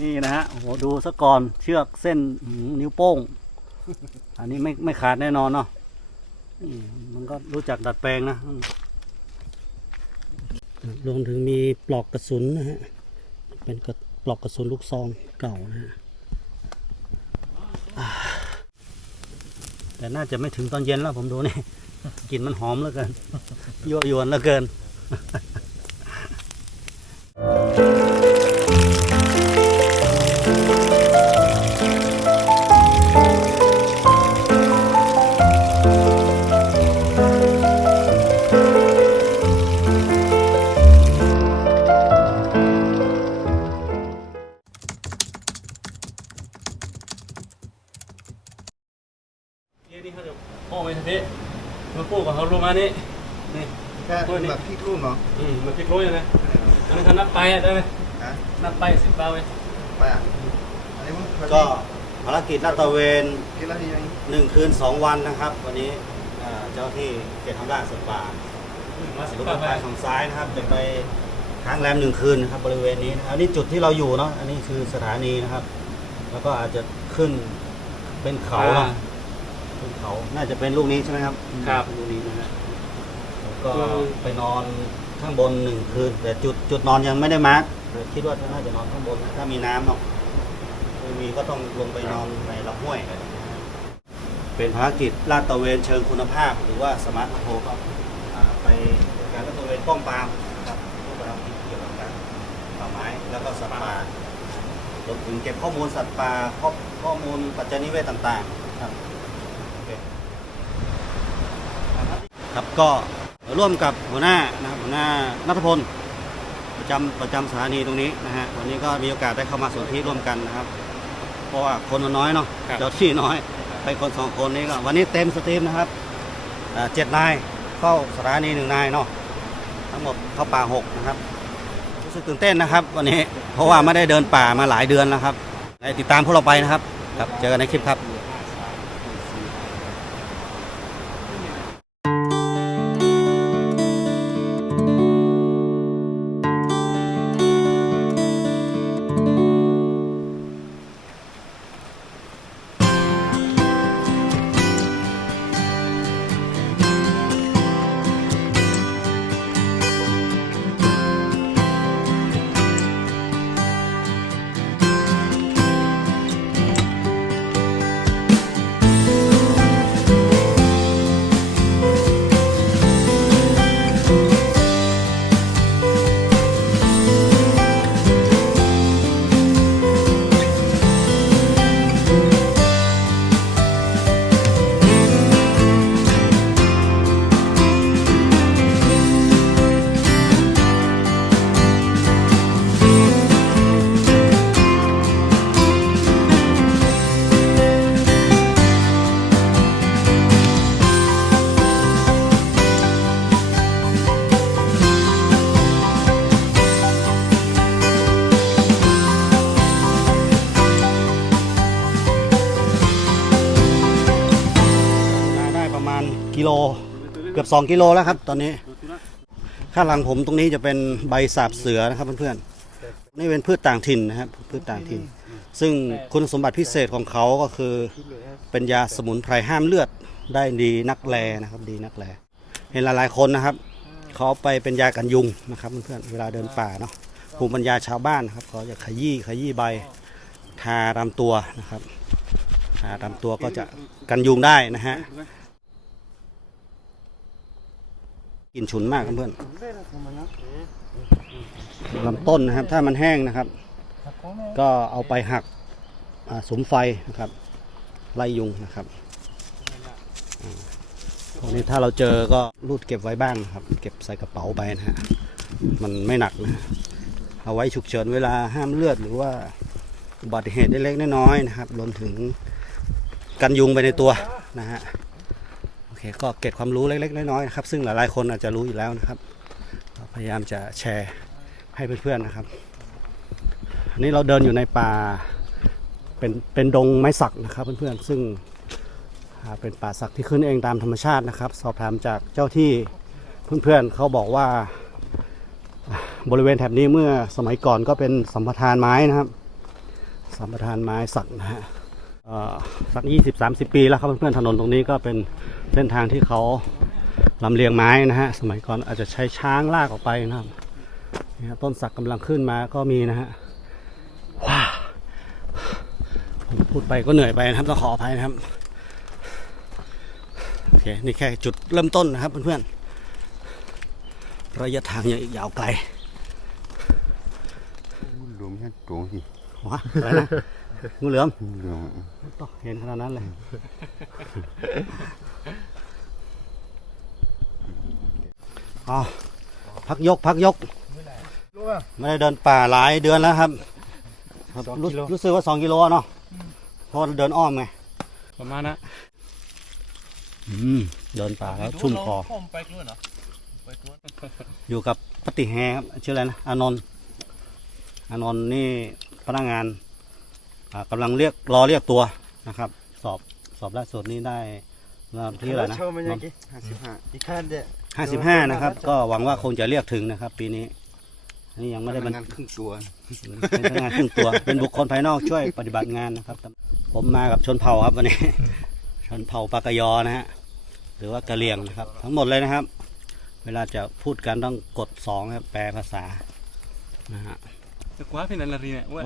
นี่นะฮะโอ้โหดูซะก่อนเชือกเส้นหือนิ้วโป้ง อันนี้ไม่ไม่ขาดแน่นอนเนาะนี่มันก็รู้จักดัดแปลงนะรวมถึงมีปลอกกระสุนนะฮะ เป็นกระปลอกกระสุนลูกซองเก่านะฮะอ่าแต่น่าจะไม่ถึงตอนเย็นแล้วผมดูนี่ กลิ่นมันหอมเหลือเกินยั่วยวนเหลือเกิน นี้มาปูกับเขาลงมานี่นี่แค่แบบพริกรุ่นเหรออืมมันพลิกร้อยนะอันนี้เขานับไปอะได้ไหมฮะนับไปสิบบาทเว้ยไปอะอันนี้มึงก็ภารกิจลาดตระเวนกินแล้วทียังหนึ่งคืนสองวันนะครับ วันนี้อ่าเจ้าที่เขตทำลายสัตว์ป่ามาสิบลูกบาทกระฝั่งซ้ายนะครับจะไปค้างแรมหนึ่งคืนนะครับบริเวณนี้นะครับอันนี้จุดที่เราอยู่เนาะอันนี้คือสถานีนะครับ แล้วก็อาจจะขึ้นเป็นเขาเนาะ เป็นเขา น่าจะเป็นลูกนี้ใช่ไหมครับครับ ลูกนี้นะฮะแล้วก็ไปนอนข้างบนหนึ่งคืน แต่จุดจุดนอนยังไม่ได้มาร์คแต่คิดว่าน่าจะนอนข้างบน ถ้ามีน้ำเนาะไม่มีก็ต้องลงไปนอนในลำห้วยเป็นภารกิจลาดตระเวนเชิงคุณภาพ หรือว่าสมาร์ทโฮก็อ่าไปการลาดตระเวนป้องปรามนะครับเพื่อไปทำกิจเกี่ยวกับการป่าไม้แล้วก็สัตว์ป่ารวมถึงเก็บข้อมูลสัตว์ป่าข้อข้อมูลปัจจัยนิเวศต่างๆครับโอเค ครับก็ร่วมกับหัวหน้านะครับหัวหน้านัทพลประจำประจำสถานีตรงนี้นะฮะวันนี้ก็มีโอกาสได้เข้ามาสนที่ร่วมกันนะครับ เพราะว่าคนมันน้อยเนาะครับ เจ้าที่น้อยไปคนสองคนนี้ก็วันนี้เต็มสตรีมนะครับอ่าเจ็ดนายเข้าสถานีหนึ่งนายเนาะทั้งหมดเข้าป่าหกนะครับรู้สึกตื่นเต้นนะครับวันนี้เพราะว่าไม่ได้เดินป่ามาหลายเดือนแล้วครับให้ติดตามพวกเราไปนะครับครับเจอกันในคลิปครับ อบ 2 กิโลแล้วครับ ตอนนี้ ข้างหลังผมตรงนี้จะเป็นใบสาบเสือนะครับเพื่อนๆนี่เป็นพืชต่างถิ่นนะครับพืชต่างถิ่น ซึ่งคุณสมบัติพิเศษของเขาก็คือ เป็นยาสมุนไพรห้ามเลือดได้ดีนักแลนะครับ ดีนักแลเห็นหลายๆคนนะครับเขาไปเป็นยากันยุงนะครับเพื่อนๆเวลาเดินป่าเนาะภูมิปัญญาชาวบ้านนะครับเขาจะขยี้ขยี้ใบทาตามตัวนะครับทาตามตัวก็จะกันยุงได้นะฮะ กลิ่นฉุนมากครับเพื่อนลำต้นนะครับ ถ้ามันแห้งนะครับ ก็เอาไปหักสมไฟนะครับไล่ยุงนะครับพวกนี้ถ้าเราเจอก็รูดเก็บไว้บ้างครับ เก็บใส่กระเป๋าไปนะฮะมันไม่หนักนะเอาไว้ฉุกเฉินเวลาห้ามเลือดหรือว่าอุบัติเหตุเล็กๆน้อยๆนะครับรวมถึงกันยุงไปในตัวนะฮะ เคก็เก็บความรู้เล็กๆน้อยๆนะครับ ซึ่งหลายๆคนอาจจะรู้อยู่แล้วนะครับ พยายามจะแชร์ให้เพื่อนๆนะครับอันนี้เราเดินอยู่ในป่าเป็นเป็นดงไม้สักนะครับเพื่อนๆซึ่งเป็นป่าสักที่ขึ้นเองตามธรรมชาตินะครับ สอบถามจากเจ้าที่เพื่อนๆเขาบอกว่าบริเวณแถบนี้เมื่อสมัยก่อนก็เป็นสัมปทานไม้นะครับ สัมปทานไม้สักนะฮะ สักยี่สิบสามสิบปีแล้วครับเพื่อนๆถนนตรงนี้ก็เป็นเส้นทางที่เขาลำเลียงไม้นะฮะสมัยก่อนอาจจะใช้ช้างลากออกไปนะครับนี่ฮะต้นสักกำลังขึ้นมาก็มีนะฮะว้าวผมพูดไปก็เหนื่อยไปนะครับต้องขออภัยนะครับโอเคนี่แค่จุดเริ่มต้นนะครับเพื่อนๆระยะทางยังอีกยาวไกลหลุมแค่ตรงที่ว้าอะไรนะ งูเหลือมหลุมต้องเห็นขนาดนั้นเลย อ๋อ พักยก พักยกรู้ป่ะไม่ได้เดินป่าหลายเดือนแล้วครับครับรู้รู้สึกว่าสองกิโลเนาะเพราะเดินอ้อมไง ประมาณนะอืมเดินป่าแล้วชุ่มคอผมไปกล้วยเหรอไปกล้วยอยู่กับปฏิแฮครับชื่ออะไรนะ อานนท์ อานนท์นี่พนักงาน อ่ากำลังเรียกรอเรียกตัวนะครับ สอบสอบล่าสุดนี้ได้ที่อะไรนะโชว์มันยังกี่ห้าสิบห้าอีกขั้นเดียห้าสิบห้านะครับ ก็หวังว่าคงจะเรียกถึงนะครับ ปีนี้นี่ยังไม่ได้บรรงานครึ่งตัวเป็นงานครึ่งตัว เป็นบุคคลภายนอกช่วยปฏิบัติงานนะครับ ผมมากับชนเผ่าครับวันนี้ ชนเผ่าปากยอนะฮะหรือว่ากะเหรี่ยงนะครับ ทั้งหมดเลยนะครับ เวลาจะพูดกันต้องกดสองครับแปลภาษานะฮะจะกว่าพี่นันลรีเนี่ยว้ย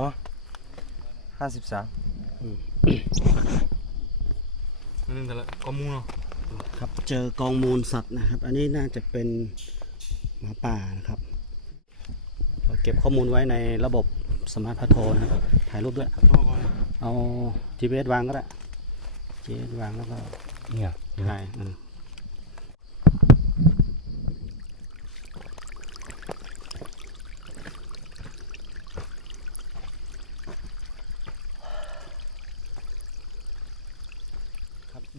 ห้าสิบสามนั่นแต่ละกอมูเนาะครับเจอกองมูลสัตว์นะครับ อันนี้น่าจะเป็นหมาป่านะครับเราเก็บข้อมูลไว้ในระบบสมาร์ทพาโทรนะครับถ่ายรูปด้วย เอา GPS วางก็ได้ GPS วางแล้วก็เนี่ยถ่ายอืม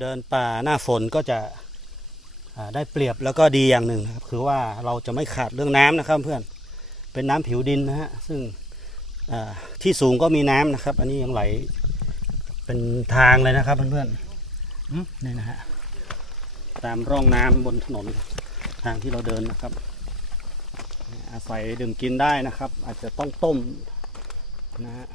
เดินป่าหน้าฝนก็จะได้เปรียบแล้วก็ดีอย่างหนึ่งนะครับคือว่าเราจะไม่ขาดเรื่องน้ำนะครับเพื่อนเป็นน้ำผิวดินนะฮะซึ่งที่สูงก็มีน้ำนะครับ อันนี้ยังไหลเป็นทางเลยนะครับเพื่อนๆนี่นะฮะตามร่องน้ำบนถนนทางที่เราเดินนะครับ อาศัยดื่มกินได้นะครับ อาจจะต้องต้มนะฮะ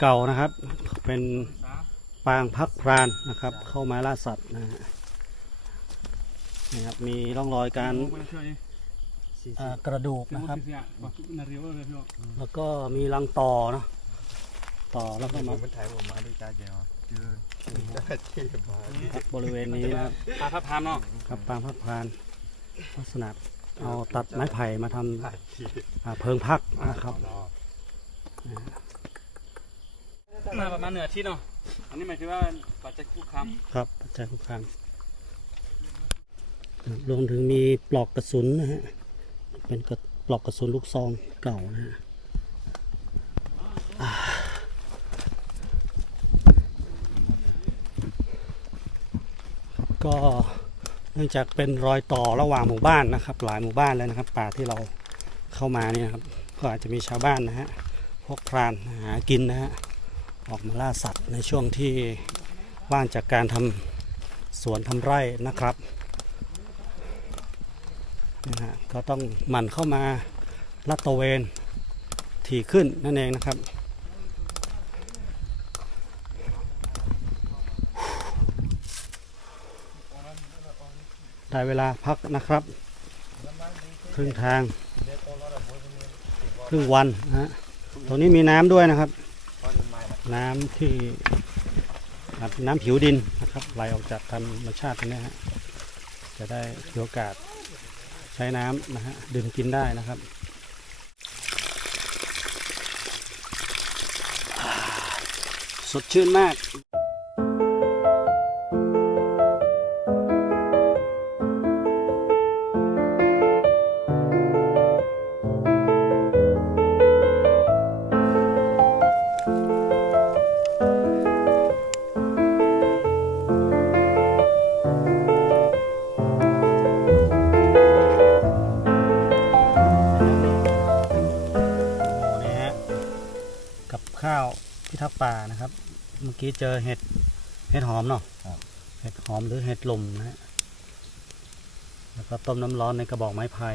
เก่านะครับ เป็นปางพักพรานนะครับ เข้ามาล่าสัตว์นะฮะนี่ครับมีร่องรอยการไม่ช่วยนี่อ่ากระดูกนะนะคครัรับบบอกนาเรียวเลยพี่บอกแล้วก็มีรังต่อเนาะต่อแล้วก็มามันถ่ายผมมาด้วยตาเดียวเจอได้ที่มาพักบริเวณนี้นะครับพาพับพามเนาะครับปางพักพรานลักษณะเอาตัดไม้ไผ่มาทำอ่าเพิงพักนะครับ มาประมาณเหนือทิตย์เนาะ อันนี้หมายถึงว่าปัจจัยคู่คครับปัจจัยคุกคามรวมถึงมีปลอกกระสุนนะฮะ เป็นกระปลอกกระสุนลูกซองเก่านะฮะก็เนื่องจากเป็นรอยต่อระหว่างหมู่บ้านนะครับ หลายหมู่บ้านเลยนะครับ ป่าที่เราเข้ามาเนี่ยครับก็อาจจะมีชาวบ้านนะฮะพวกพรานหากินนะฮะ ออกมาล่าสัตว์ในช่วงที่ว่างจากการทำสวนทำไร่นะครับนะฮะก็ต้องหมั่นเข้ามาลัดตะเวนถี่ขึ้นนั่นเองนะครับได้เวลาพักนะครับครึ่งทาง ครึ่งวันนะฮะตรงนี้มีน้ำด้วยนะครับ น้ำที่น้ำผิวดินนะครับไหลออกจากธรรมชาติตรงนี้ฮะจะได้มีโอกาสใช้น้ำนะฮะดื่มกินได้นะครับสดชื่นมาก ป่านะครับ เมื่อกี้เจอเห็ดเห็ดหอมเนาะเห็ดหอมหรือเห็ดลมนะฮะแล้วก็ต้มน้ำร้อนในกระบอกไม้ไผ่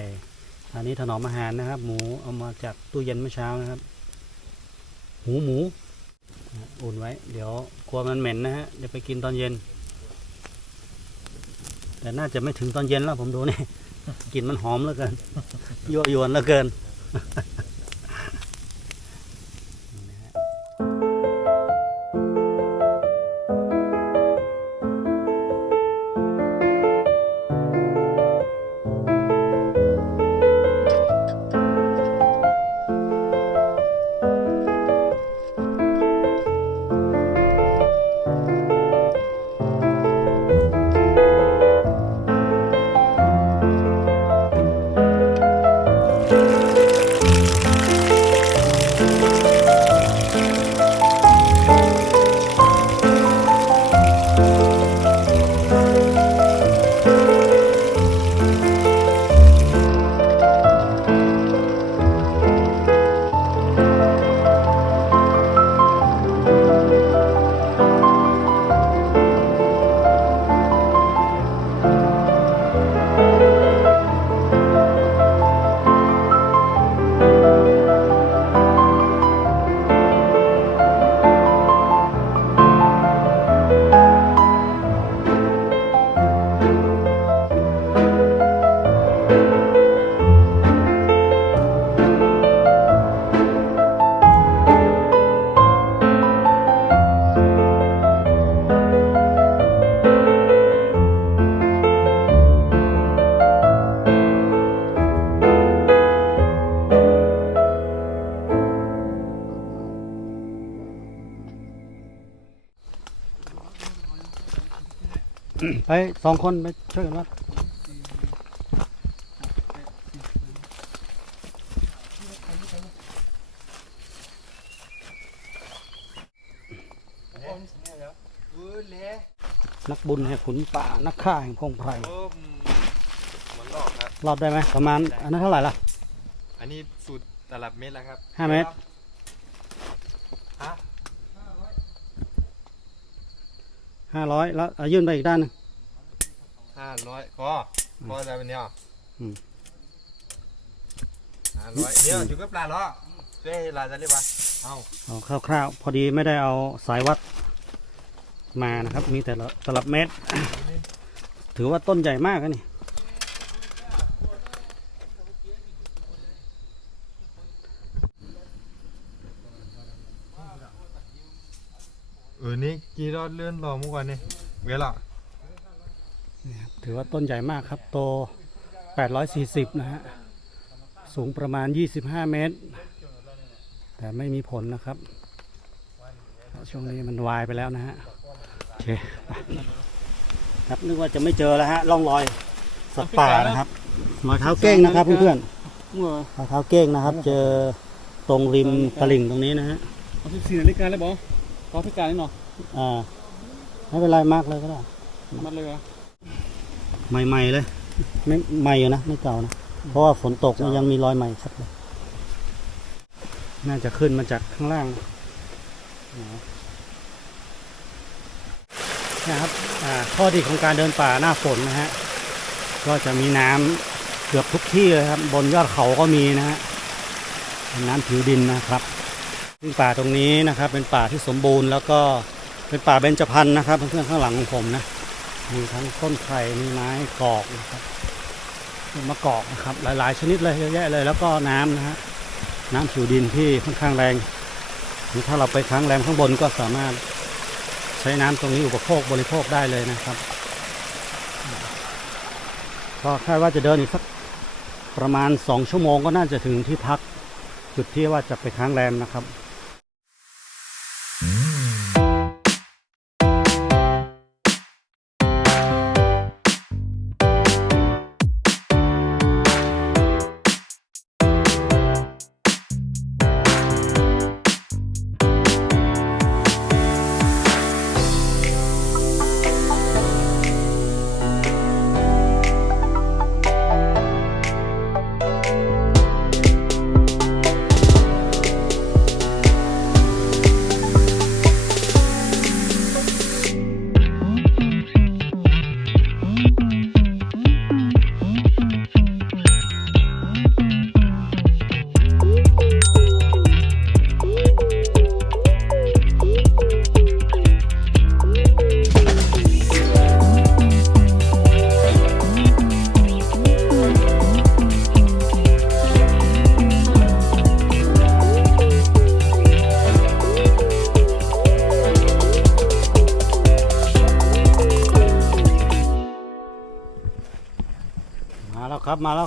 อันนี้ถนอมอาหารนะครับ หมูเอามาจากตู้เย็นเมื่อเช้านะครับ หูหมูนะฮะอุ่นไว้ เดี๋ยวกลัวมันเหม็นนะฮะเดี๋ยวไปกินตอนเย็น แต่น่าจะไม่ถึงตอนเย็นแล้วผมดูนี่กลิ่นมันหอมเหลือเกินยั่วยวนเหลือเกิน ไปสองคนไปช่วยกันวัดนักบุญแห่งขุนป่า นักฆ่าแห่งพงไพรโอ้เหมือนหลอกครับรอบได้ไหมประมาณ อันนั้นเท่าไหร่ล่ะ อันนี้สูตรตลับเม็ดแล้วครับห้าเมตรฮะห้าร้อยแล้วเอายื่นไปอีกด้านหนึงห้า ร้อยก็ก็จะเป็นเนี้ยอืมห้าร้อยเนี่ยจุกก็ปลาล้อช่วยลาจะเรียกว่าเอาเอาคร่าวๆพอดีไม่ได้เอาสายวัดมานะครับ มีแต่ละตลับเมตร ถือว่าต้นใหญ่มากนะนี่เออนี่กี่รอดเลื่อนรอเมื่อวานนี่เวลา ถือว่าต้นใหญ่มากครับ โต 840 นะฮะ สูงประมาณ 25 เมตร แต่ไม่มีผลนะครับ ช่วงนี้มันวายไปแล้วนะฮะ โอเคไปครับนึกว่าจะไม่เจอแล้วฮะร่องรอยสัตว์ป่านะครับรอยเท้าเก้งนะครับเพื่อนเมื่อๆรอยเท้าเก้งนะครับ เจอตรงริมตลิ่งตรงนี้นะฮะเอาสิบสี่นาฬิกาเลยบอขอพิการนี่เนาะอ่าไม่เป็นไรมากเลยก็ได้มัดเลยเหรอ ใหม่ๆเลย ไม่ใหม่อยู่นะไม่เก่านะ เพราะว่าฝนตกมันยังมีรอยใหม่ชัดเลยน่าจะขึ้นมาจากข้างล่างนะครับอ่าข้อดีของการเดินป่าหน้าฝนนะฮะ ก็จะมีน้ำเกือบทุกที่เลยครับ บนยอดเขาก็มีนะฮะเป็นน้ำผิวดินนะครับซึ่งป่าตรงนี้นะครับ เป็นป่าที่สมบูรณ์ แล้วก็เป็นป่าเบญจพรรณนะครับเพื่อนๆข้างหลังของผมนะ มีทั้งต้นไผ่มีไม้กอกนะครับมะกอกนะครับ หลาย ๆ ชนิดเลยเยอะแยะเลย แล้วก็น้ำนะฮะน้ำผิวดินที่ค่อนข้างแรงหรือถ้าเราไปค้างแรมข้างบนก็สามารถใช้น้ำตรงนี้อุปโภคบริโภคได้เลยนะครับ ก็คาดว่าจะเดินอีกสักประมาณ 2 ชั่วโมงก็น่าจะถึงที่พักจุดที่ว่าจะไปค้างแรมนะครับ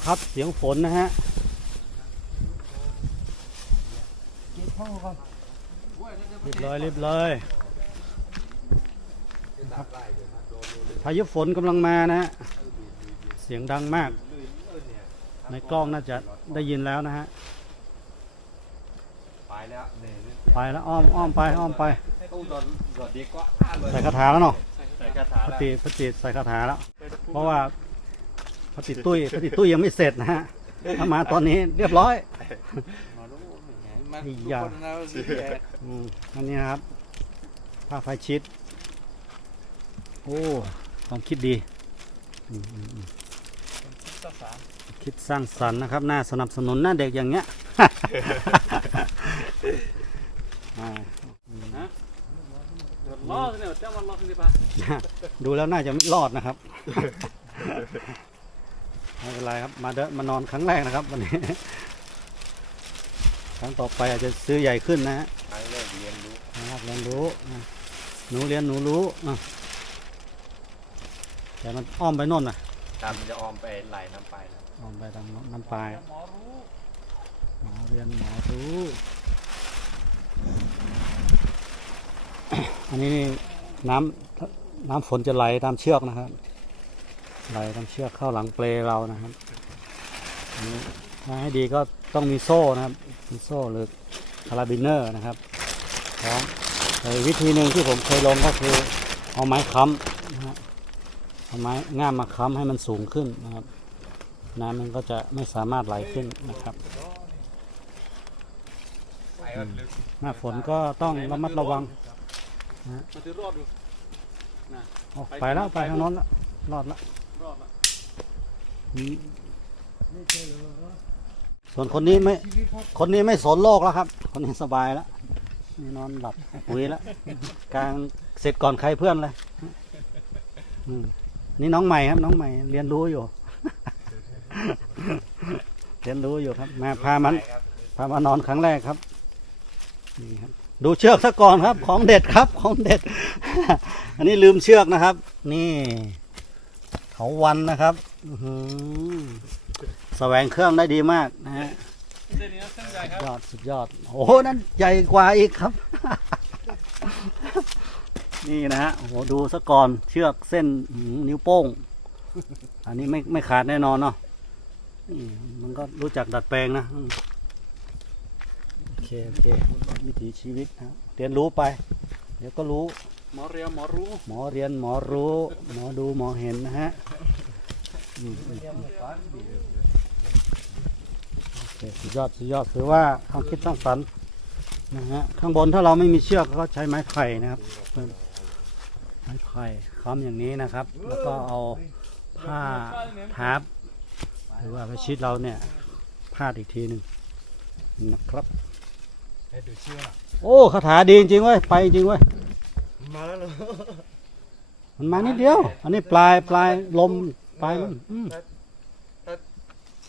ครับมาแล้วครับเสียงฝนนะฮะรีบเลยรีบเลยครับพายุฝนกำลังมานะฮะเสียงดังมาก ในกล้องน่าจะได้ยินแล้วนะฮะไปแล้วเนี่ยไปแล้วอ้อมอ้อมไปอ้อมไปตู้โดนโดดดีกว่าใส่คาถาแล้วเนาะใส่คาถาพแล้วติพติใส่คาถาแล้ว เพราะว่า พติตุ้ยพติตุ้ยยังไม่เสร็จนะฮะถ้ามาตอนนี้เรียบร้อย มาดูไงมาอีดูหยาคนเราสิแกอืมอันนี้นะครับผ้าไฟชิด โอ้ความคิดดีอืมอืมอืมสักสามคิดสร้างสรรค์นะครับ น่าสนับสนุนหน้าเด็กอย่างเงี้ย อ่าเดี๋ยวล้อสิเนี่ยเจ้ามันล้อสิเนี่ยปะดูแล้วน่าจะไม่รอดนะครับไม่ เป็นไรครับ มาเดนมานอนครั้งแรกนะครับวันนี้ ครั้งต่อไปอาจจะซื้อใหญ่ขึ้นนะฮะครั้งแรกเรียนรู้นะครับเรียนรู้นะหนูเรียนหนูรู้อะแต่มันอ้อมไปโน่นนะตามมันจะออมไปไหลน้ำไปนะอ้อมไปทางน้ำปลายหมอรู้หมอเรียนหมอรู้อันนี้นี่น้ำน้ำฝนจะไหลตามเชือกนะครับ ไหลตามเชือกเข้าหลังเปลเรานะครับอันนี้ถ้าให้ดีก็ต้องมีโซ่นะครับ มีโซ่หรือคาราบิเนอร์นะครับพร้อมแต่อีกวิธีหนึ่งที่ผมเคยลงก็คือเอาไม้ค้ำนะฮะเอาไม้ง่ามมาค้ำให้มันสูงขึ้นนะครับ น้ำมันก็จะไม่สามารถไหลขึ้นนะครับไปก็ลึกหน้าฝนก็ต้องระมัดระวังมาถือรอดดูโอ้ไปแล้วไปทางโน้นแล้วรอดแล้วรอดละ ส่วนคนนี้ไม่ คนนี้ไม่สนโลกแล้วครับ คนนี้สบายแล้วนี่นอนหลับปุ๋ยแล้วกลางเสร็จก่อนใครเพื่อนเลยอืมนี่น้องใหม่ครับน้องใหม่ เรียนรู้อยู่ เรียนรู้อยู่ครับ มาพามันพามานอนครั้งแรกครับนี่ครับ ดูเชือกซะก่อนครับ ของเด็ดครับของเด็ด อันนี้ลืมเชือกนะครับ นี่เขาวันนะครับ อื้อหือแสวงเครื่องได้ดีมากนะฮะเส้นนี้นะเส้นใหญ่ครับยอดสุดยอด โอ้โหนั่นใหญ่กว่าอีกครับ นี่นะฮะโอ้โหดูซะก่อนเชือกเส้นอื้อหือนิ้วโป้ง อันนี้ไม่ไม่ขาดแน่นอนเนาะนี่มันก็รู้จักดัดแปลงนะอืมโอเคโอเควิถีชีวิตนะเรียนรู้ไป เดี๋ยวก็รู้ หมอเรียนหมอรู้ หมอเรียนหมอรู้ หมอดูหมอเห็นนะฮะ สุดยอดสุดยอดถือว่าความคิดสร้างสรรค์นะฮะข้างบนถ้าเราไม่มีเชือกก็ใช้ไม้ไผ่นะครับไม้ไผ่ค้ำอย่างนี้นะครับ แล้วก็เอาผ้าทับหรือว่าไปชิดเราเนี่ยพาดอีกทีหนึ่งนะครับให้ดูเชื่อโอ้คาถาดีจริงๆเว้ยไปจริงเว้ยมาแล้วเหรอมันมานิดเดียว อันนี้ปลายปลายลม ปลายมันอืม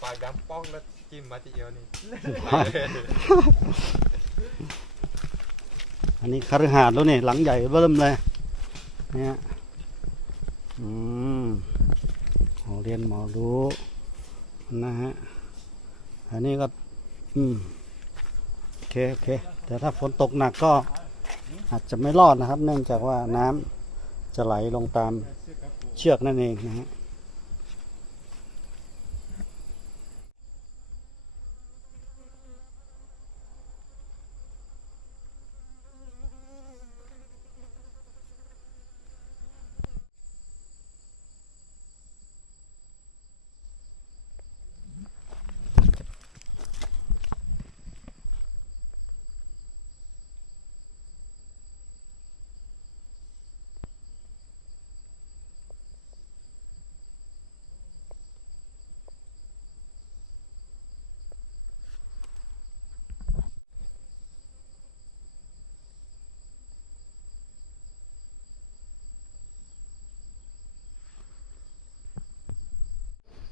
ปากดำป้องแล้วจิ้มมาทีเดียวนี่ อันนี้คฤหาสน์แล้วนี่หลังใหญ่เริ่มเลยเนี่ยอืมหอเรียนหมอรู้นะฮะอันนี้ก็ อืมโอเคโอเคแต่ถ้าฝนตกหนักก็ อาจจะไม่รอดนะครับ เนื่องจากว่าน้ำจะไหลลงตามเชือกนั่นเองนะฮะ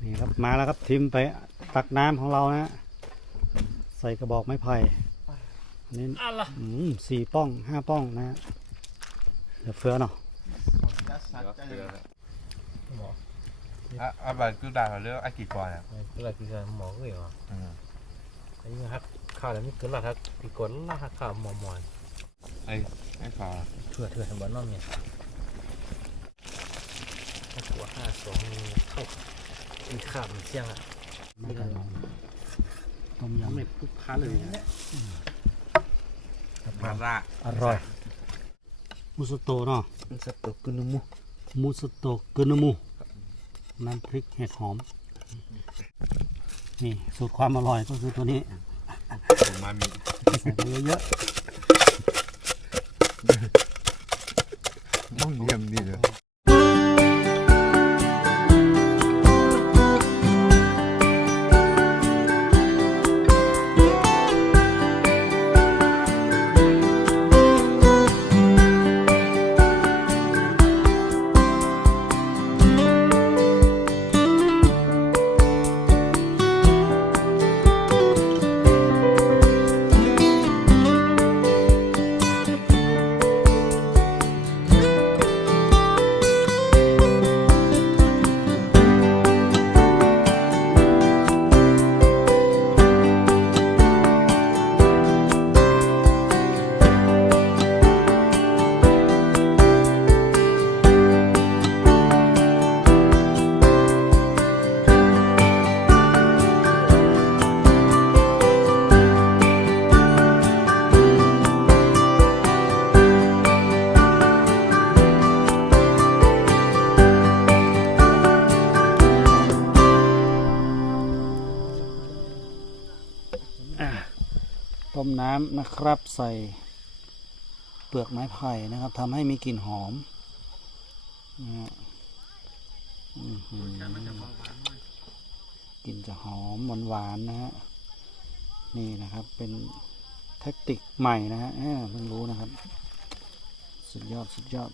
นี่ครับมาแล้วครับทิมไปตักน้ำของเรานะฮะใส่กระบอกไม้ไผ่อันนี้อะไรอืมสี่ป้องห้าป้องนะฮะเดี๋ยวเฟือเนาะอะอะแบบกูด่าเขาเรื่องอากิกรอะ cái là cái mỏ người mà anh như hắc khảo là những cái là hắc thì có là hắc khảo mỏ mỏi ไอ้ไอ้ขอ thừa thừa thằng bắn non nhỉ hắc của hai số khâu mình khảo mình xem ạ ไม่ได้ลองต้มยำ mày cũng khá lời มาระอร่อย มุสโตเนาะ sẽ tổ cứ nung mu มุสโตกึนมูน้ำพริกเห็ดหอม นี่สูตรความอร่อยก็คือตัวนี้ผมมามีใส่ไปเยอะต้องเยี่ยมดีำนะครับ ใส่เปลือกไม้ไผ่นะครับทำให้มีกลิ่นหอมนะฮะกลิ่นจะหอมหวานๆนะฮะนี่นะครับเป็นแทคติกใหม่นะฮะเพิ่งรู้นะครับ สุดยอด สุดยอด